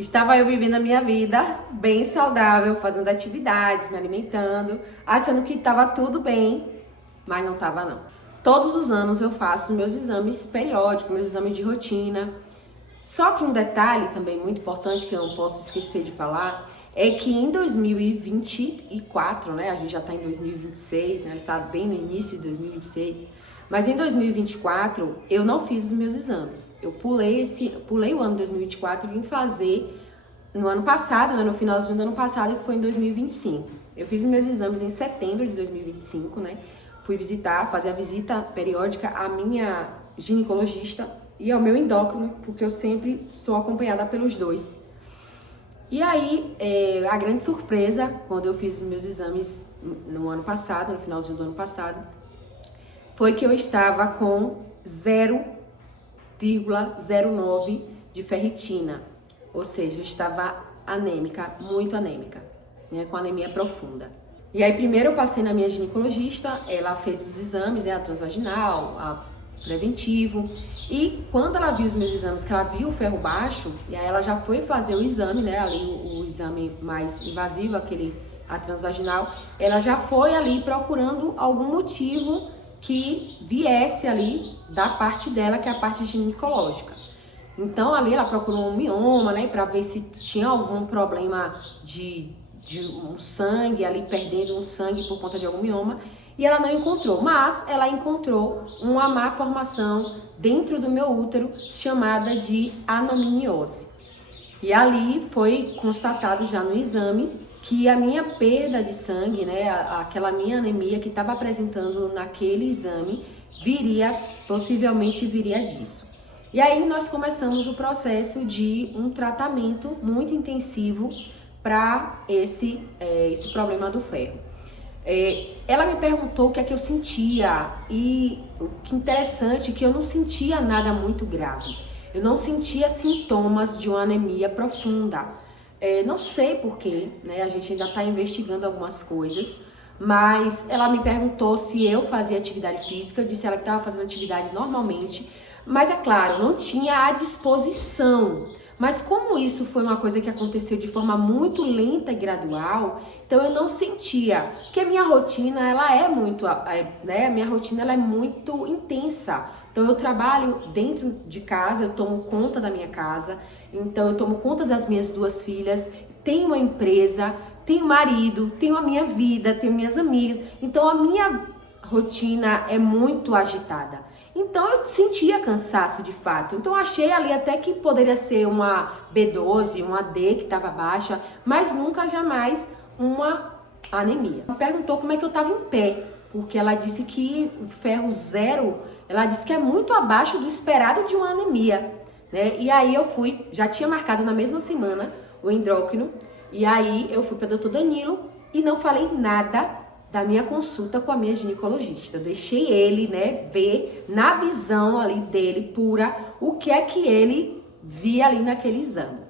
Estava eu vivendo a minha vida bem saudável, fazendo atividades, me alimentando, achando que estava tudo bem, mas não estava não. Todos os anos eu faço meus exames periódicos, meus exames de rotina. Só que um detalhe também muito importante que eu não posso esquecer de falar é que em 2024, né, a gente já está em 2026, né, está bem no início de 2026, mas em 2024 eu não fiz os meus exames. Eu pulei o ano 2024 e vim fazer no ano passado, né, no finalzinho do ano passado, que foi em 2025. Eu fiz os meus exames em setembro de 2025, né? Fui fazer a visita periódica à minha ginecologista e ao meu endócrino, porque eu sempre sou acompanhada pelos dois. E aí, a grande surpresa, quando eu fiz os meus exames no ano passado, no finalzinho do ano passado, foi que eu estava com 0,09 de ferritina, ou seja, eu estava anêmica, muito anêmica, né, com anemia profunda. E aí primeiro eu passei na minha ginecologista, ela fez os exames, né, a transvaginal, a preventivo, e quando ela viu os meus exames, que ela viu o ferro baixo, e aí ela já foi fazer o exame, né, ali o exame mais invasivo, a transvaginal, ela já foi ali procurando algum motivo que viesse ali da parte dela, que é a parte ginecológica. Então ali ela procurou um mioma, né, para ver se tinha algum problema de um sangue, ali perdendo um sangue por conta de algum mioma, e ela não encontrou, mas ela encontrou uma má formação dentro do meu útero chamada de anominiose. E ali foi constatado já no exame que a minha perda de sangue, né, aquela minha anemia que estava apresentando naquele exame, possivelmente viria disso. E aí nós começamos o processo de um tratamento muito intensivo para esse problema do ferro. Ela me perguntou o que é que eu sentia e o que interessante que eu não sentia nada muito grave. Eu não sentia sintomas de uma anemia profunda. Não sei porquê, né? A gente ainda está investigando algumas coisas, mas ela me perguntou se eu fazia atividade física. Eu disse a ela que estava fazendo atividade normalmente, mas é claro, não tinha à disposição. Mas como isso foi uma coisa que aconteceu de forma muito lenta e gradual, então eu não sentia, porque a minha rotina ela é muito, né? A minha rotina ela é muito intensa. Então eu trabalho dentro de casa, eu tomo conta da minha casa, então eu tomo conta das minhas duas filhas, tenho uma empresa, tenho marido, tenho a minha vida, tenho minhas amigas. Então a minha rotina é muito agitada. Então eu sentia cansaço de fato. Então achei ali até que poderia ser uma B12, uma D que estava baixa, mas nunca jamais uma anemia. Ela perguntou como é que eu estava em pé, porque ela disse que ferro zero, ela disse que é muito abaixo do esperado de uma anemia, né? E aí eu fui, já tinha marcado na mesma semana o endócrino, e aí eu fui para o Dr. Danilo e não falei nada da minha consulta com a minha ginecologista. Deixei ele, né, ver na visão ali dele pura o que é que ele via ali naquele exame.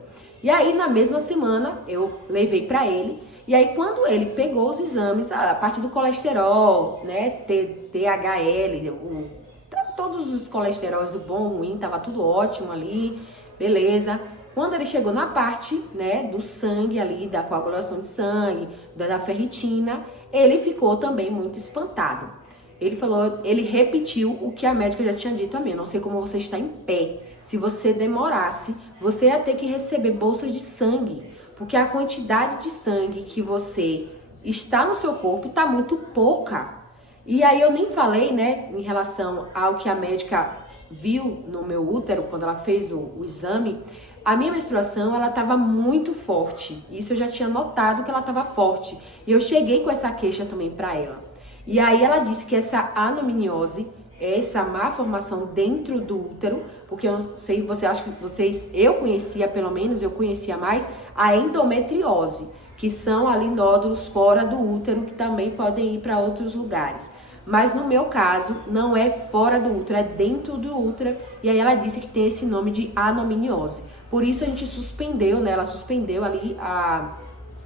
E aí na mesma semana eu levei para ele, e aí quando ele pegou os exames, a parte do colesterol, né, THL, todos os colesteróis, o bom, o ruim, tava tudo ótimo ali, beleza. Quando ele chegou na parte, né, do sangue ali, da coagulação de sangue, da ferritina, ele ficou também muito espantado. Ele repetiu o que a médica já tinha dito a mim: eu não sei como você está em pé. Se você demorasse, você ia ter que receber bolsas de sangue, porque a quantidade de sangue que você está no seu corpo está muito pouca. E aí eu nem falei, né, em relação ao que a médica viu no meu útero quando ela fez o exame. A minha menstruação, ela estava muito forte. Isso eu já tinha notado que ela estava forte. E eu cheguei com essa queixa também para ela. E aí ela disse que essa anominiose, essa má formação dentro do útero, porque eu não sei, você acha que eu conhecia, pelo menos eu conhecia mais, a endometriose, que são ali nódulos fora do útero que também podem ir para outros lugares. Mas no meu caso, não é fora do útero, é dentro do útero. E aí ela disse que tem esse nome de anominiose. Por isso a gente suspendeu, né? Ela suspendeu ali a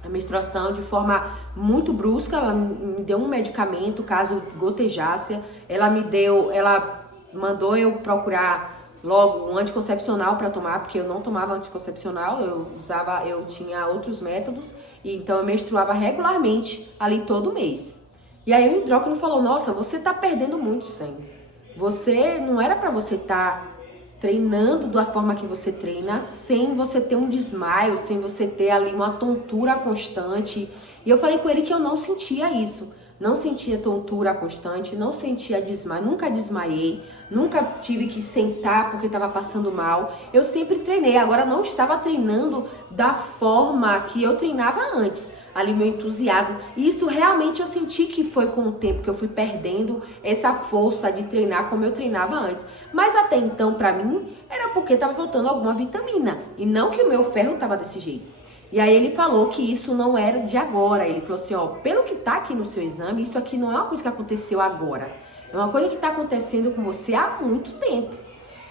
menstruação de forma muito brusca. Ela me deu um medicamento caso gotejasse. Ela mandou eu procurar logo um anticoncepcional para tomar, porque eu não tomava anticoncepcional, eu tinha outros métodos, e então eu menstruava regularmente ali todo mês. E aí o endócrino falou: nossa, você tá perdendo muito sangue. Você não era para você estar treinando da forma que você treina, sem você ter um desmaio, sem você ter ali uma tontura constante. E eu falei com ele que eu não sentia isso. Não sentia tontura constante, não sentia desmaio, nunca desmaiei, nunca tive que sentar porque estava passando mal. Eu sempre treinei, agora não estava treinando da forma que eu treinava antes. Ali meu entusiasmo. E isso realmente eu senti que foi com o tempo que eu fui perdendo essa força de treinar como eu treinava antes. Mas até então, para mim, era porque estava faltando alguma vitamina e não que o meu ferro estava desse jeito. E aí ele falou que isso não era de agora. Ele falou assim, ó, pelo que tá aqui no seu exame, isso aqui não é uma coisa que aconteceu agora. É uma coisa que tá acontecendo com você há muito tempo.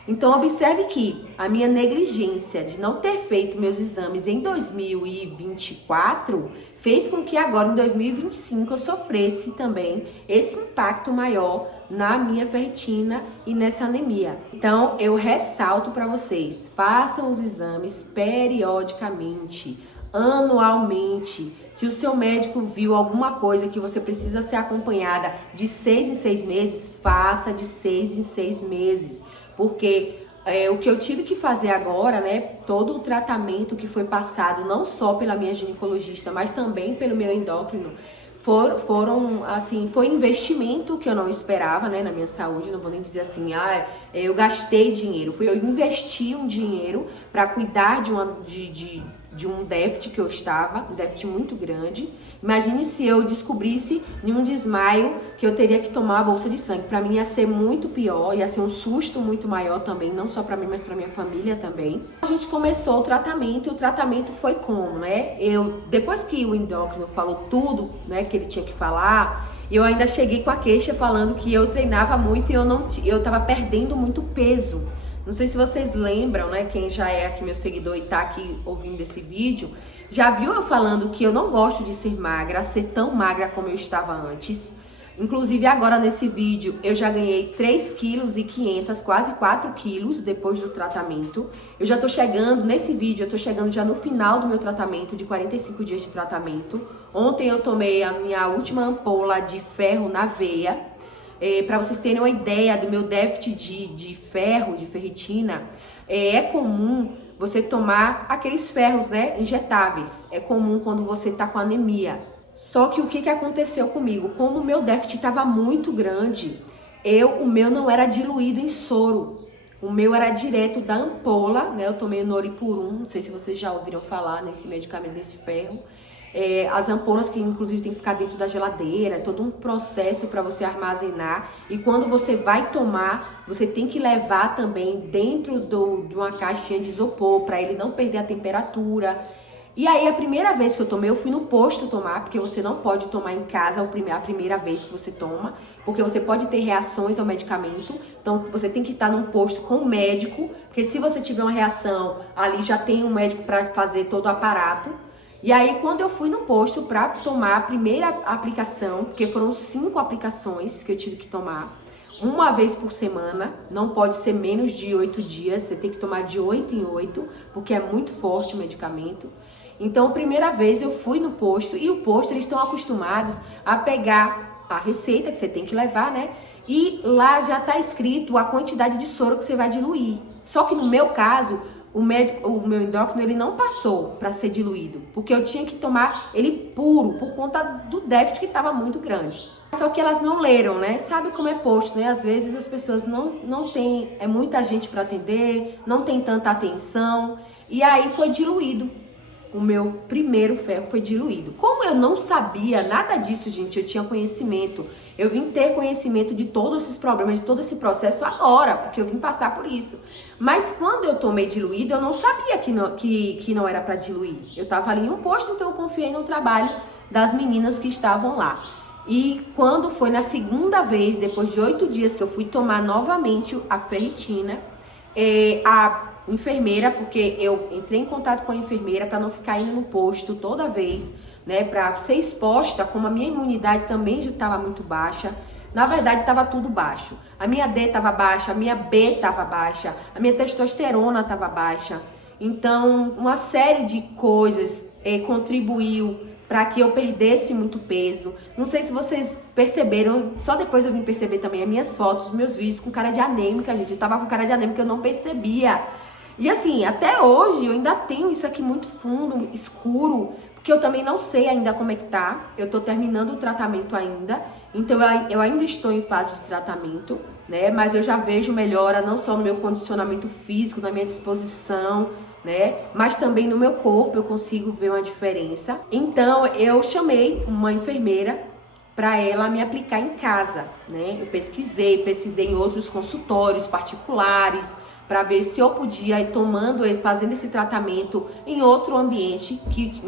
Então observe que a minha negligência de não ter feito meus exames em 2024 fez com que agora em 2025 eu sofresse também esse impacto maior na minha ferritina e nessa anemia. Então eu ressalto para vocês, façam os exames periodicamente, anualmente. Se o seu médico viu alguma coisa que você precisa ser acompanhada de 6 em 6 meses, faça de 6 em 6 meses. Porque o que eu tive que fazer agora, né, todo o tratamento que foi passado, não só pela minha ginecologista, mas também pelo meu endócrino, foi investimento que eu não esperava, né, na minha saúde. Não vou nem dizer assim, eu gastei dinheiro, eu investi um dinheiro para cuidar de um déficit que eu estava, um déficit muito grande. Imagine se eu descobrisse em um desmaio que eu teria que tomar a bolsa de sangue. Para mim ia ser muito pior, ia ser um susto muito maior também, não só para mim, mas para minha família também. A gente começou o tratamento, e o tratamento foi como, né? Depois que o endócrino falou tudo, né, que ele tinha que falar, eu ainda cheguei com a queixa falando que eu treinava muito e eu tava perdendo muito peso. Não sei se vocês lembram, né? Quem já é aqui meu seguidor e tá aqui ouvindo esse vídeo, já viu eu falando que eu não gosto de ser magra, ser tão magra como eu estava antes. Inclusive agora nesse vídeo eu já ganhei 3,5 kg, quase 4 quilos depois do tratamento. Eu já tô chegando, nesse vídeo eu tô chegando já no final do meu tratamento, de 45 dias de tratamento. Ontem eu tomei a minha última ampola de ferro na veia. Para vocês terem uma ideia do meu déficit de ferro, de ferritina, é comum você tomar aqueles ferros, né, injetáveis. É comum quando você tá com anemia. Só que o que aconteceu comigo? Como o meu déficit estava muito grande, o meu não era diluído em soro. O meu era direto da ampola, né? Eu tomei Noripurum, não sei se vocês já ouviram falar nesse medicamento, desse ferro. As ampolas que inclusive tem que ficar dentro da geladeira, é todo um processo para você armazenar. E quando você vai tomar, você tem que levar também dentro de uma caixinha de isopor para ele não perder a temperatura. E aí a primeira vez que eu tomei, eu fui no posto tomar, porque você não pode tomar em casa a primeira vez que você toma, porque você pode ter reações ao medicamento. Então você tem que estar num posto com um médico, porque se você tiver uma reação, ali já tem um médico para fazer todo o aparato. E aí, quando eu fui no posto para tomar a primeira aplicação, porque foram 5 aplicações que eu tive que tomar, uma vez por semana, não pode ser menos de 8 dias, você tem que tomar de 8 em 8, porque é muito forte o medicamento. Então, primeira vez eu fui no posto, e o posto, eles estão acostumados a pegar a receita que você tem que levar, né? E lá já está escrito a quantidade de soro que você vai diluir. Só que no meu caso, o meu endócrino, ele não passou para ser diluído, porque eu tinha que tomar ele puro, por conta do déficit que estava muito grande. Só que elas não leram, né? Sabe como é posto, né? Às vezes as pessoas não têm, muita gente para atender, não tem tanta atenção, e aí foi diluído. O meu primeiro ferro foi diluído. Como eu não sabia nada disso, gente, eu tinha conhecimento. Eu vim ter conhecimento de todos esses problemas, de todo esse processo agora, porque eu vim passar por isso. Mas quando eu tomei diluído, eu não sabia que não era para diluir. Eu estava ali em um posto, então eu confiei no trabalho das meninas que estavam lá. E quando foi na segunda vez, depois de 8 dias que eu fui tomar novamente a ferritina, a enfermeira, porque eu entrei em contato com a enfermeira para não ficar indo no posto toda vez, né, para ser exposta, como a minha imunidade também já estava muito baixa, Na verdade, estava tudo baixo. A minha D estava baixa, a minha B estava baixa, a minha testosterona estava baixa. Então, uma série de coisas contribuiu para que eu perdesse muito peso. Não sei se vocês perceberam, só depois eu vim perceber também as minhas fotos, os meus vídeos com cara de anêmica, gente. Eu tava com cara de anêmica, eu não percebia. E assim, até hoje eu ainda tenho isso aqui muito fundo, escuro, porque eu também não sei ainda como é que tá. Eu tô terminando o tratamento ainda, então eu ainda estou em fase de tratamento, né? Mas eu já vejo melhora não só no meu condicionamento físico, na minha disposição, né? Mas também no meu corpo eu consigo ver uma diferença. Então eu chamei uma enfermeira para ela me aplicar em casa, né? Eu pesquisei em outros consultórios particulares para ver se eu podia ir tomando e fazendo esse tratamento em outro ambiente que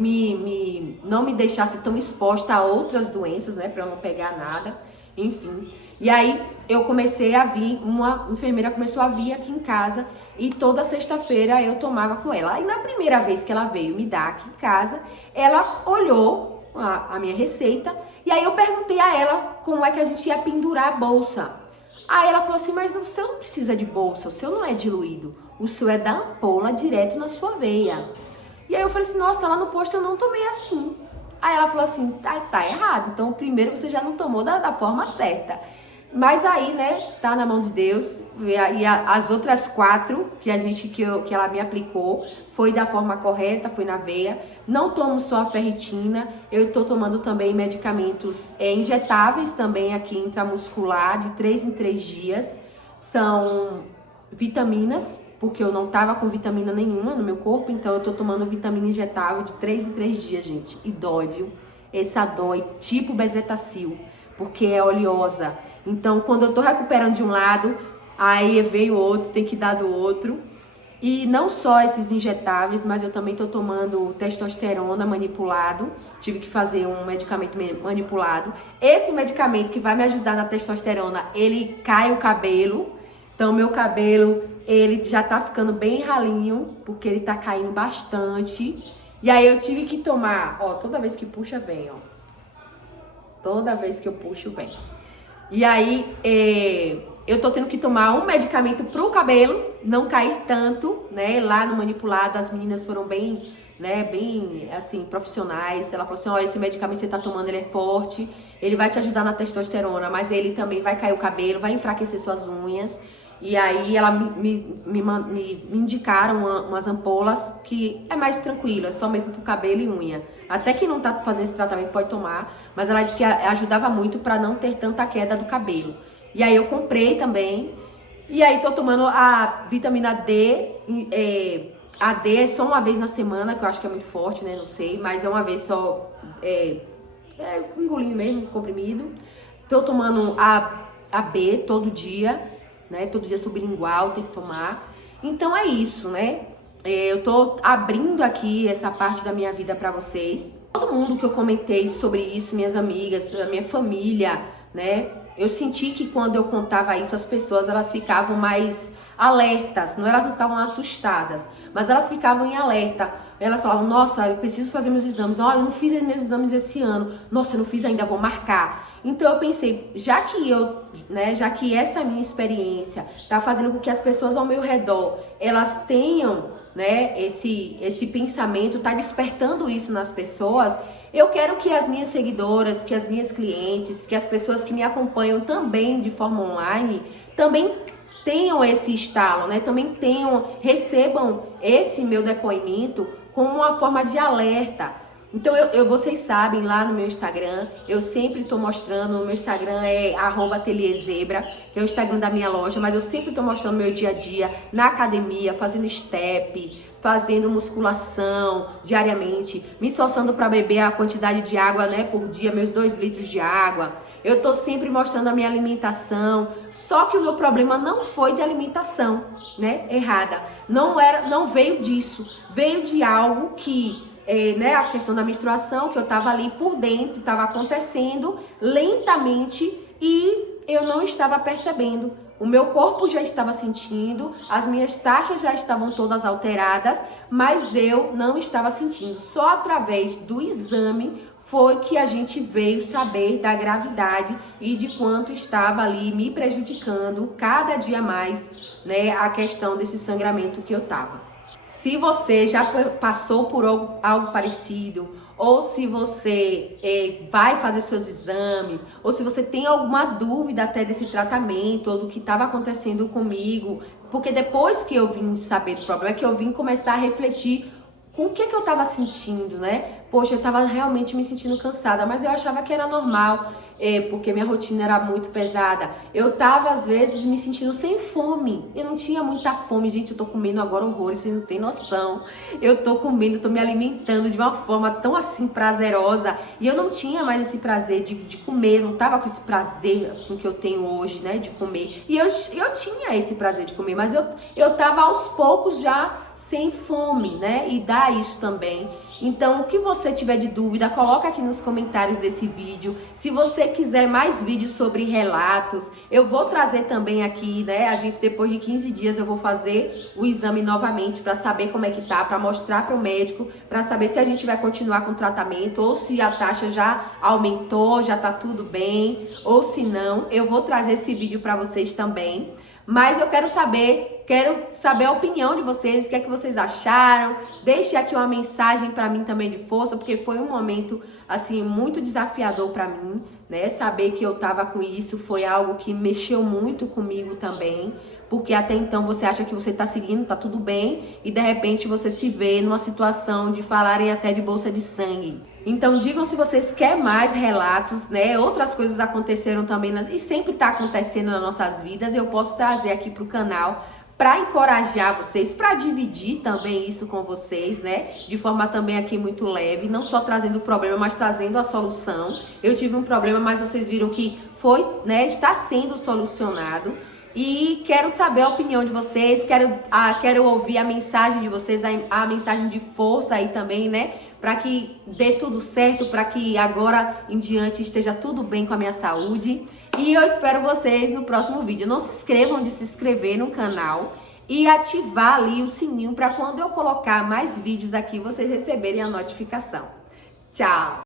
não me deixasse tão exposta a outras doenças, né? Para eu não pegar nada, enfim. E aí eu comecei a vir, uma enfermeira começou a vir aqui em casa e toda sexta-feira eu tomava com ela. Aí na primeira vez que ela veio me dar aqui em casa, ela olhou a minha receita e aí eu perguntei a ela como é que a gente ia pendurar a bolsa. Aí ela falou assim, mas o seu não precisa de bolsa, o seu não é diluído, o seu é da ampola direto na sua veia. E aí eu falei assim, nossa, lá no posto eu não tomei assim. Aí ela falou assim, tá errado, então primeiro você já não tomou da forma certa. Mas aí, né, tá na mão de Deus. E as outras 4 que ela me aplicou foi da forma correta, foi na veia. Não tomo só a ferritina, eu tô tomando também medicamentos injetáveis também aqui intramuscular, de 3 em 3 dias. São vitaminas, porque eu não tava com vitamina nenhuma no meu corpo, então eu tô tomando vitamina injetável de 3 em 3 dias, gente. E dói, viu? Essa dói, tipo bezetacil, porque é oleosa. Então, quando eu tô recuperando de um lado, aí veio outro, tem que dar do outro. E não só esses injetáveis, mas eu também tô tomando testosterona manipulado. Tive que fazer um medicamento manipulado. Esse medicamento que vai me ajudar na testosterona, ele cai o cabelo. Então, meu cabelo, ele já tá ficando bem ralinho, porque ele tá caindo bastante. E aí eu tive que tomar, ó, toda vez que puxa, vem, ó. Toda vez que eu puxo, vem. E aí, eu tô tendo que tomar um medicamento pro cabelo não cair tanto, né? Lá no manipulado, as meninas foram bem, né? Bem, assim, profissionais. Ela falou assim, olha, esse medicamento que você tá tomando, ele é forte, ele vai te ajudar na testosterona, mas ele também vai cair o cabelo, vai enfraquecer suas unhas. E aí, ela me indicaram umas ampolas que é mais tranquilo, é só mesmo pro cabelo e unha. Até quem não tá fazendo esse tratamento pode tomar, mas ela disse que ajudava muito para não ter tanta queda do cabelo. E aí eu comprei também, e aí tô tomando a vitamina D, a D é só uma vez na semana, que eu acho que é muito forte, né, não sei, mas é uma vez só, engolindo mesmo, comprimido. Tô tomando a B todo dia, né, todo dia sublingual, tem que tomar. Então é isso, né? Eu tô abrindo aqui essa parte da minha vida pra vocês. Todo mundo que eu comentei sobre isso, minhas amigas, a minha família, né? Eu senti que quando eu contava isso, as pessoas, elas ficavam mais alertas. Não, elas não ficavam assustadas, mas elas ficavam em alerta. Elas falavam, nossa, eu preciso fazer meus exames. Não, eu não fiz meus exames esse ano. Nossa, eu não fiz ainda, vou marcar. Então eu pensei, já que essa minha experiência tá fazendo com que as pessoas ao meu redor, elas tenham, né, esse pensamento, tá despertando isso nas pessoas, eu quero que as minhas seguidoras, que as minhas clientes, que as pessoas que me acompanham também de forma online, também tenham esse estalo, né? Também recebam esse meu depoimento como uma forma de alerta. Então, vocês sabem, lá no meu Instagram, eu sempre estou mostrando, o meu Instagram é @ateliezebra, que é o Instagram da minha loja, mas eu sempre estou mostrando meu dia a dia na academia, fazendo step, fazendo musculação diariamente, me esforçando para beber a quantidade de água, né, por dia, meus 2 litros de água. Eu tô sempre mostrando a minha alimentação, só que o meu problema não foi de alimentação, né, errada. Não veio disso, veio de algo que, né, a questão da menstruação, que eu tava ali por dentro, tava acontecendo lentamente e eu não estava percebendo. O meu corpo já estava sentindo, as minhas taxas já estavam todas alteradas, mas eu não estava sentindo. Só através do exame foi que a gente veio saber da gravidade e de quanto estava ali me prejudicando cada dia mais, né, a questão desse sangramento que eu tava. Se você já passou por algo parecido, ou se você vai fazer seus exames, ou se você tem alguma dúvida até desse tratamento, ou do que estava acontecendo comigo, porque depois que eu vim saber do problema, é que eu vim começar a refletir com o que eu tava sentindo, né? Poxa, eu tava realmente me sentindo cansada, mas eu achava que era normal, porque minha rotina era muito pesada. Eu tava, às vezes, me sentindo sem fome. Eu não tinha muita fome. Gente, eu tô comendo agora horrores, vocês não tem noção. Eu tô comendo, tô me alimentando de uma forma tão, assim, prazerosa. E eu não tinha mais esse prazer de comer, não tava com esse prazer, assim, que eu tenho hoje, né, de comer. E eu tinha esse prazer de comer, mas eu tava aos poucos já sem fome, né? E dá isso também. Então, o que você tiver de dúvida, coloca aqui nos comentários desse vídeo. Se você quiser mais vídeos sobre relatos, eu vou trazer também aqui, né? A gente, depois de 15 dias, eu vou fazer o exame novamente para saber como é que tá, para mostrar para o médico, para saber se a gente vai continuar com o tratamento ou se a taxa já aumentou, já tá tudo bem, ou se não. Eu vou trazer esse vídeo para vocês também. Mas eu quero saber a opinião de vocês, o que é que vocês acharam. Deixe aqui uma mensagem para mim também de força, porque foi um momento assim muito desafiador para mim, né? Saber que eu tava com isso foi algo que mexeu muito comigo também, porque até então você acha que você tá seguindo, tá tudo bem, e de repente você se vê numa situação de falarem até de bolsa de sangue. Então digam se vocês querem mais relatos, né? Outras coisas aconteceram também e sempre tá acontecendo nas nossas vidas. Eu posso trazer aqui pro canal para encorajar vocês, para dividir também isso com vocês, né? De forma também aqui muito leve, não só trazendo o problema, mas trazendo a solução. Eu tive um problema, mas vocês viram que foi, né? Está sendo solucionado. E quero saber a opinião de vocês, quero ouvir a mensagem de vocês, a mensagem de força aí também, né? Para que dê tudo certo, para que agora em diante esteja tudo bem com a minha saúde. E eu espero vocês no próximo vídeo. Não se esqueçam de se inscrever no canal e ativar ali o sininho para quando eu colocar mais vídeos aqui, vocês receberem a notificação. Tchau!